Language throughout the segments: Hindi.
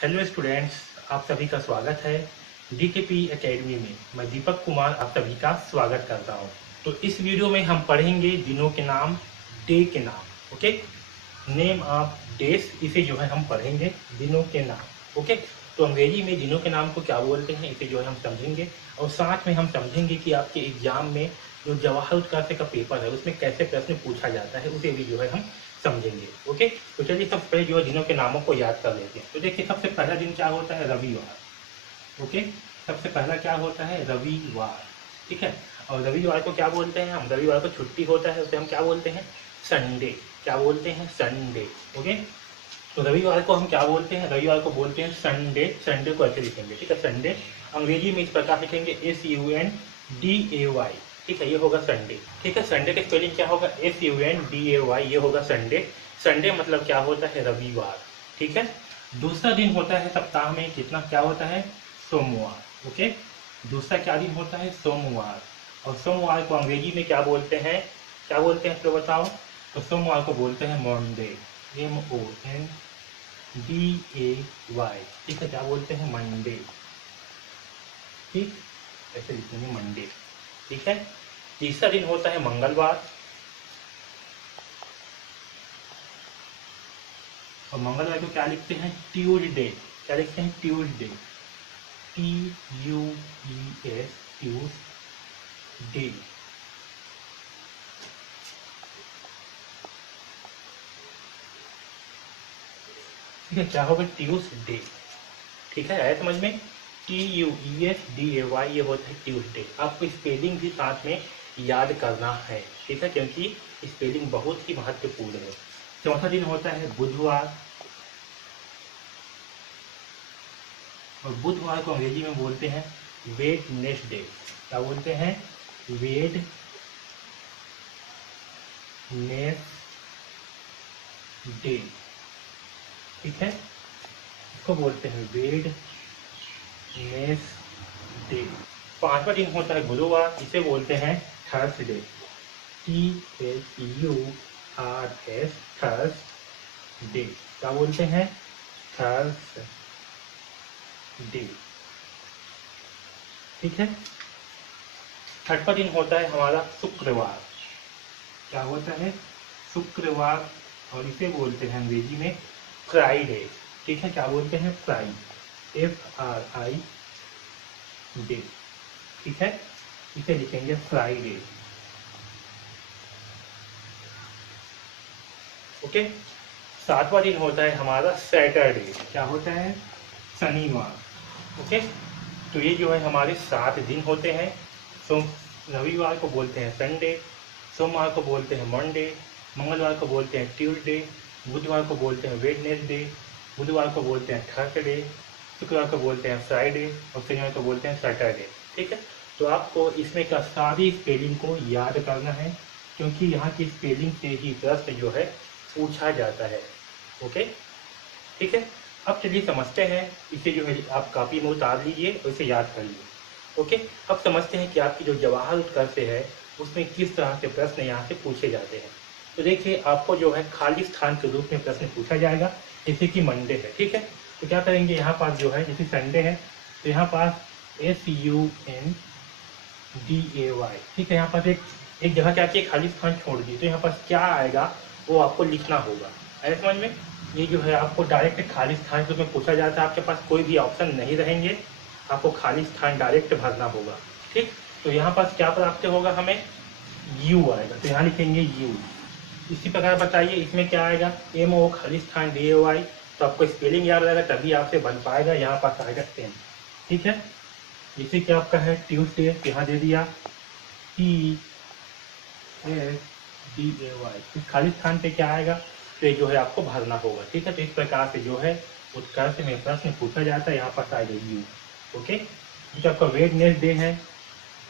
हेलो स्टूडेंट्स, आप सभी का स्वागत है डीकेपी एकेडमी में। मैं दीपक कुमार आप सभी का स्वागत करता हूं। तो इस वीडियो में हम पढ़ेंगे दिनों के नाम, डे के नाम। ओके, नेम ऑफ डेज, इसे जो है हम पढ़ेंगे दिनों के नाम। ओके, तो अंग्रेजी में दिनों के नाम को क्या बोलते हैं इसे जो है हम समझेंगे, और साथ में हम समझेंगे कि आपके एग्जाम में जो जवाहर उत्कर्ष का पेपर है उसमें कैसे प्रश्न पूछा जाता है उसे भी जो है हम समझेंगे। ओके, तो चलिए सबसे पहले जो है दिनों के नामों को याद कर लेते हैं। तो देखिए, सबसे पहला दिन क्या होता है? रविवार। ओके, सबसे पहला क्या होता है? रविवार। ठीक है, और रविवार को क्या बोलते हैं हम? रविवार को छुट्टी होता है, उसे हम क्या बोलते हैं? संडे। क्या बोलते हैं? संडे। ओके, तो रविवार को हम क्या बोलते हैं? रविवार को बोलते हैं संडे। संडे को ऐसे लिखेंगे, ठीक है, संडे। अंग्रेजी में इस प्रकार लिखेंगे SUNDAY। ठीक है, ये होगा संडे। ठीक है, संडे का स्पेलिंग क्या होगा? SUNDAY, ये होगा संडे। संडे मतलब क्या होता है? रविवार। ठीक है, दूसरा दिन होता है सप्ताह में कितना, क्या होता है? सोमवार। ओके, दूसरा क्या दिन होता है? सोमवार। और सोमवार को अंग्रेजी में क्या बोलते हैं? क्या बोलते हैं तो बताओ। तो सोमवार को बोलते हैं मंडे। MONDAY। ठीक है, क्या बोलते हैं? मंडे। ठीक, ऐसे लिखेंगे मंडे। ठीक है, तीसरा दिन होता है मंगलवार। और मंगलवार को क्या लिखते हैं? ट्यूसडे। क्या लिखते हैं? ट्यूसडे। TUES, Tuesday. ठीक है, क्या होगा? ट्यूसडे। ठीक है, आया समझ में? TUESDAY, ये होता है ट्यूसडे। आपको स्पेलिंग भी साथ में याद करना है, ठीक है, क्योंकि स्पेलिंग बहुत ही महत्वपूर्ण है। चौथा दिन होता है बुधवार। और बुधवार को अंग्रेजी में बोलते हैं वेडनेसडे। क्या बोलते हैं? वेडनेसडे। ठीक है, इसको बोलते हैं वेडनेसडे। पांचवा दिन होता है गुरुवार, इसे बोलते हैं थर्सडे। THURS, Thursday. क्या बोलते हैं? थर्सडे। ठीक है, छठवां दिन होता है हमारा शुक्रवार। क्या होता है? शुक्रवार, और इसे बोलते हैं अंग्रेजी में फ्राइडे। ठीक है, क्या बोलते हैं? Friday, FRIDE। ठीक है, इसे लिखेंगे फ्राइडे। ओके, सातवां दिन होता है हमारा सैटरडे। क्या होता है? शनिवार। ओके, तो ये जो है हमारे 7 दिन होते हैं। सोम रविवार को बोलते हैं संडे, सोमवार को बोलते हैं मंडे, मंगलवार को बोलते हैं ट्यूसडे, बुधवार को बोलते हैं वेडनेसडे, बुधवार को बोलते हैं थर्सडे, शुक्रवार को बोलते हैं फ्राइडे, और शनिवार को बोलते हैं सैटरडे। ठीक है, तो आपको इसमें का सारी स्पेलिंग को याद करना है, क्योंकि यहाँ की स्पेलिंग से ही प्रश्न जो है पूछा जाता है। ओके, ठीक है, अब चलिए समझते हैं। इसे जो है आप कॉपी में उतार लीजिए और इसे याद कर लीजिए। ओके, अब समझते हैं कि आपकी जो जवाहर उत्कर्ष है उसमें किस तरह के प्रश्न यहाँ से पूछे जाते हैं। तो देखिए, आपको जो है खाली स्थान के रूप में प्रश्न पूछा जाएगा, जैसे कि मंडे है। ठीक है, तो क्या करेंगे, यहाँ पास जो है जैसे संडे है तो यहाँ पास SUNDAY। ठीक है, यहाँ पास एक जगह क्या किए, खाली स्थान छोड़ दिए, तो यहाँ पास क्या आएगा वो आपको लिखना होगा। ऐसे समझ में? ये जो है आपको डायरेक्ट खाली स्थान के रूप में पूछा जाता है, आपके पास कोई भी ऑप्शन नहीं रहेंगे, आपको खाली स्थान डायरेक्ट भरना होगा। ठीक, तो यहाँ पास क्या प्राप्त होगा, हमें U आएगा, तो यहाँ लिखेंगे U। इसी प्रकार बताइए इसमें क्या आएगा, MO खाली स्थान DAY, तो आपको स्पेलिंग याद रहेगा तभी आपसे बन पाएगा। यहाँ पास आएगा 10। ठीक है, इसी क्या आपका है ट्यूसडे, यहाँ दे दिया TSDAY। इस खाली स्थान पे क्या आएगा, तो ये जो है आपको भरना होगा। ठीक है, तो इस प्रकार से जो है उत्कर्ष में प्रश्न पूछा जाता है। यहाँ पर आएगा U। ओके, जो आपका वेडनेसडे है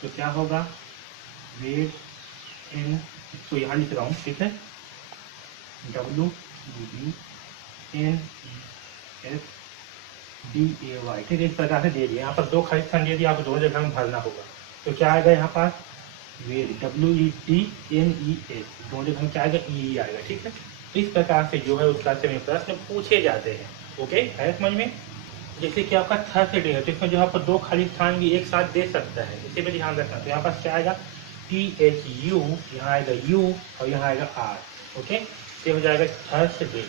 तो क्या होगा, वेड एन, तो यहाँ लिख रहा हूँ, ठीक है, WEDNESDAY। ठीक है, इस प्रकार से दे दिया। यहाँ पर 2 खाली स्थान दे दिया, आपको दोनों जगह में भरना होगा। तो क्या आएगा यहाँ पास, वेड, WEDNES, दोनों जगह में क्या आएगा, E आएगा। ठीक है, तो इस प्रकार से जो है उत्कर्ष में प्रश्न पूछे जाते हैं। ओके, है समझ में? जैसे कि आपका थर्सडे है तो इसमें जो है आपको दो खाली स्थान भी एक साथ दे सकता है, इसे भी ध्यान रखना। तो यहाँ पास क्या आएगा THU, यहाँ आएगा U और यहाँ आएगा R। ओके, ये हो जाएगा थर्सडे।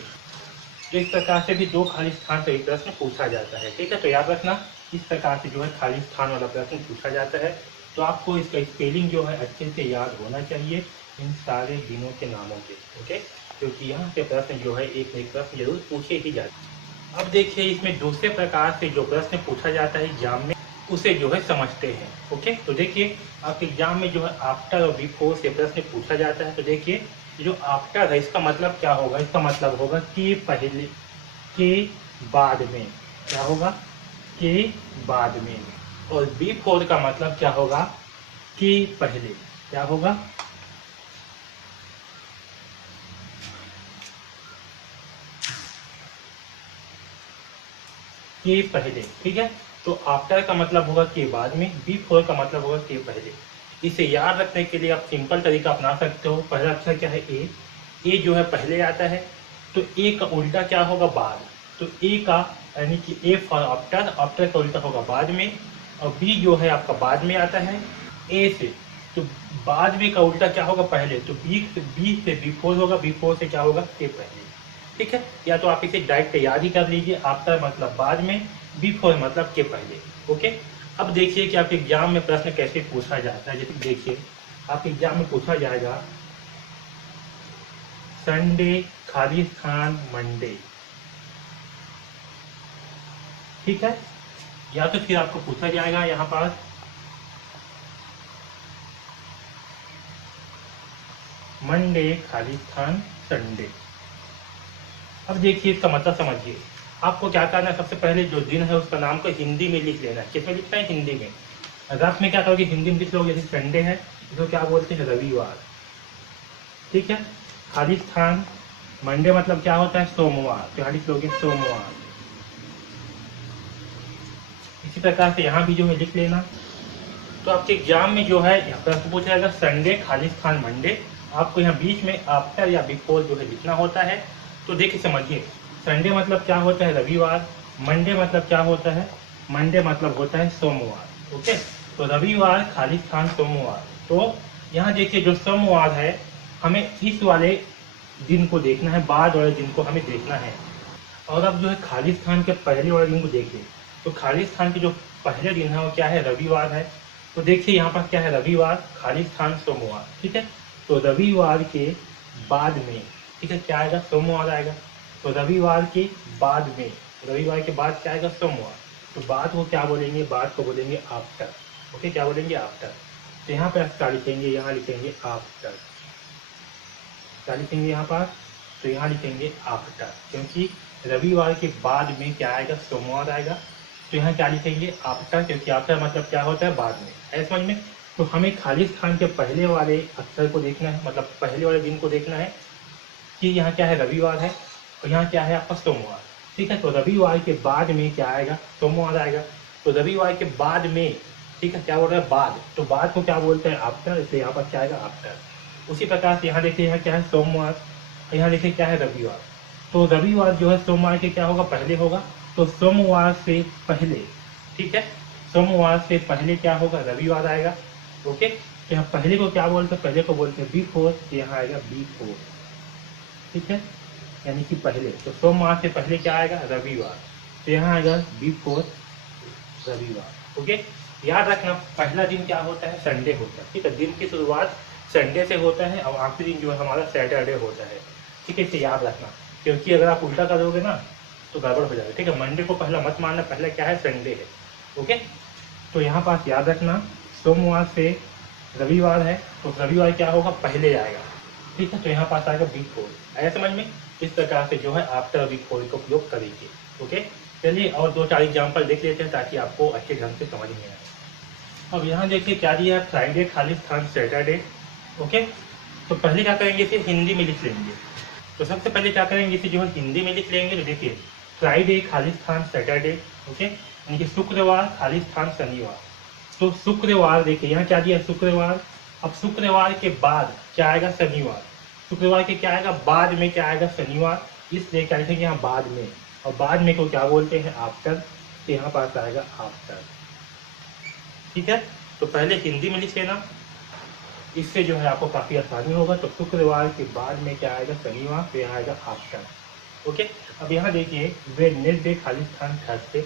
तो इस प्रकार से भी दो खाली स्थान से एक प्रश्न पूछा जाता है। ठीक है, तो याद रखना इस प्रकार से जो है खाली स्थान वाला प्रश्न पूछा जाता है। तो आपको इसका स्पेलिंग जो है अच्छे से याद होना चाहिए इन सारे दिनों के नामों के। ओके, क्योंकि यहाँ से प्रश्न जो है एक एक प्रश्न जरूर पूछे ही जाते हैं। अब देखिए इसमें दूसरे प्रकार से जो प्रश्न पूछा जाता है एग्जाम में, उसे जो है समझते हैं। ओके, तो देखिए आपके एग्जाम में जो है आफ्टर और बिफोर से प्रश्न पूछा जाता है। तो देखिए जो आफ्टर है इसका मतलब क्या होगा, इसका मतलब होगा कि पहले, के बाद में। क्या होगा, के बाद में। और बिफोर का मतलब क्या होगा, के पहले। क्या होगा, के पहले। ठीक है, तो आफ्टर का मतलब होगा के बाद में, बिफोर का मतलब होगा के पहले। इसे याद रखने के लिए आप सिंपल तरीका अपना सकते हो। पहला अक्षर क्या है, ए जो है पहले आता है, तो ए का उल्टा क्या होगा, बाद। तो ए का यानी कि ए फॉर आफ्टर का उल्टा होगा बाद में। और बी जो है आपका बाद में आता है ए से, तो बाद में का उल्टा क्या होगा, पहले। तो बी से बिफोर होगा, बिफोर से क्या होगा, के पहले। ठीक है, या तो आप इसे डायरेक्ट याद ही कर लीजिए, आफ्टर मतलब बाद में, बिफोर मतलब के पहले। ओके, अब देखिए कि आपके एग्जाम में प्रश्न कैसे पूछा जाता है। जैसे देखिए आपके एग्जाम में पूछा जाएगा संडे खाली स्थान मंडे। ठीक है, या तो फिर आपको पूछा जाएगा यहाँ पास मंडे खाली स्थान संडे। अब देखिए इसका मतलब समझिए, आपको क्या करना है, सबसे पहले जो दिन है उसका नाम को हिंदी में लिख लेना है। किसमें लिखना है, हिंदी में। रफ में क्या करोगे, हिंदी में लिख लोगे। जैसे संडे है इसको क्या बोलते हैं, रविवार। ठीक है, खाली स्थान मंडे मतलब क्या होता है, सोमवार। तो यहाँ लिख लोगे सोमवार। इसी प्रकार से यहाँ भी जो है लिख लेना। तो आपके एग्जाम में जो है प्रश्न पूछा जाएगा संडे खाली स्थान मंडे। आपको यहाँ बीच में आफ्टर या बिफोर जो है लिखना होता है। तो देखिए समझिए, संडे मतलब क्या होता है, रविवार। मंडे मतलब क्या होता है, मंडे मतलब होता है सोमवार। ओके, तो रविवार खाली स्थान सोमवार। तो यहाँ देखिए जो सोमवार है हमें इस वाले दिन को देखना है, बाद वाले दिन को हमें देखना है। और अब जो है खाली स्थान के पहले वाले दिन को देखिए, तो खाली स्थान के जो पहले दिन है वो क्या है, रविवार है। तो देखिए यहाँ पर क्या है, रविवार खाली स्थान सोमवार। ठीक है, तो रविवार के बाद में, ठीक है, क्या आएगा, सोमवार आएगा। तो रविवार के बाद में, रविवार के बाद क्या आएगा, सोमवार। तो बाद को क्या बोलेंगे, बाद को बोलेंगे आफ्टर। ओके, क्या बोलेंगे, आफ्टर। तो यहाँ पे क्या लिखेंगे, यहाँ लिखेंगे आफ्टर। क्या लिखेंगे यहाँ पर, तो यहाँ लिखेंगे आफ्टर, क्योंकि रविवार के बाद में क्या आएगा, सोमवार आएगा। तो यहाँ क्या लिखेंगे, आफ्टर, क्योंकि आफ्टर मतलब क्या होता है, बाद में। है समझ में। तो हमें खाली स्थान के पहले वाले अक्षर को देखना है, मतलब पहले वाले दिन को देखना है कि यहाँ क्या है, रविवार है और यहाँ क्या है आपका सोमवार। ठीक है, तो रविवार के बाद में क्या आएगा, सोमवार आएगा। तो रविवार के बाद में, ठीक है, क्या बोल रहा है, बाद। तो बाद को क्या बोलते हैं, आफ्टर। इसलिए यहाँ पर क्या आएगा, आफ्टर। उसी प्रकार से यहाँ देखिए, यहाँ क्या है, सोमवार, और यहाँ देखिए क्या है, रविवार। तो रविवार जो है सोमवार के क्या होगा, पहले होगा। तो सोमवार से पहले, ठीक है, सोमवार से पहले क्या होगा, रविवार आएगा। ओके, तो यहाँ पहले को क्या बोलते हैं, पहले को बोलते हैं बिफोर। यहाँ आएगा बिफोर। ठीक है, यानी कि पहले। तो सोमवार से पहले क्या आएगा, रविवार। तो यहाँ आएगा बिफोर रविवार। ओके, याद रखना पहला दिन क्या होता है, संडे होता है। ठीक है, दिन की शुरुआत संडे से होता है और आखिरी दिन जो है हमारा सैटरडे होता है। ठीक है, इसे याद रखना, क्योंकि अगर आप उल्टा करोगे ना तो गड़बड़ हो जाएगा। ठीक है, मंडे को पहला मत मानना, पहला क्या है, संडे है। ओके, तो यहाँ पास याद रखना सोमवार से रविवार है, तो रविवार क्या होगा, पहले आएगा। ठीक है, तो यहाँ पास आएगा बिफोर। आया समझ में। इस प्रकार से जो है आफ्टर बिफोर का उपयोग करेंगे। ओके, चलिए और दो चार एग्जाम्पल देख लेते हैं ताकि आपको अच्छे ढंग से समझ में आए। अब यहाँ देखिए क्या दिया है, फ्राइडे खाली स्थान सैटरडे। ओके, तो पहले क्या करेंगे, इसे हिंदी में लिख लेंगे। तो सबसे पहले क्या करेंगे, इसे जो है हिंदी में लिख लेंगे। तो देखिए फ्राइडे खाली स्थान सैटरडे। ओके, यानी कि शुक्रवार खाली स्थान शनिवार। तो शुक्रवार देखिए यहाँ क्या दिया है, शुक्रवार। अब शुक्रवार के बाद क्या आएगा, शनिवार। शुक्रवार के क्या आएगा, बाद में क्या आएगा, शनिवार। इसलिए क्या लिखेंगे यहाँ बाद में, और बाद में को क्या बोलते हैं, आफ्टर। तो यहाँ पास आएगा आफ्टर। ठीक है, तो पहले हिंदी में लिख लेना, इससे जो है आपको काफ़ी आसानी होगा। तो शुक्रवार के बाद में क्या आएगा, शनिवार, तो यहाँ आएगा आफ्टर। ओके, अब यहाँ देखिए वेडनेसडे खाली स्थान थर्सडे,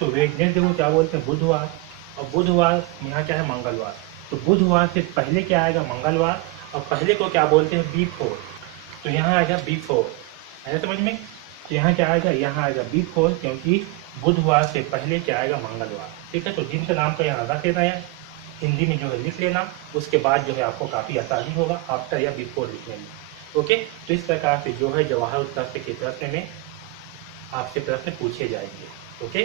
तो वेडनेसडे को क्या बोलते हैं, बुधवार, और बुधवार यहाँ क्या है, मंगलवार। तो बुधवार से पहले क्या आएगा, मंगलवार, और पहले को क्या बोलते हैं, बी4, तो यहाँ आएगा बी4। आया समझ में? तो यहाँ क्या आएगा, यहाँ आएगा बी4, क्योंकि बुधवार से पहले क्या आएगा, मंगलवार। ठीक है, तो दिन के नाम का यहाँ रख लेना है, हिंदी में जो है लिख लेना, उसके बाद जो है आपको काफ़ी आसानी होगा आफ्टर या बिफोर लिखने में। ओके, तो इस प्रकार से जो है जवाहर उत्कर्ष के प्रश्न में आपसे प्रश्न पूछे जाएंगे। ओके,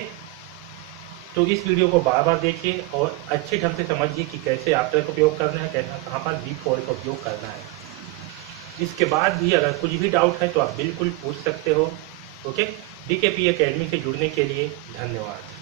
तो इस वीडियो को बार बार देखिए और अच्छे ढंग से समझिए कि कैसे आफ्टर का उपयोग करना है, कैसे कहाँ पर बिफोर का उपयोग करना है। इसके बाद भी अगर कुछ भी डाउट है तो आप बिल्कुल पूछ सकते हो। ओके, DKP एकेडमी से जुड़ने के लिए धन्यवाद।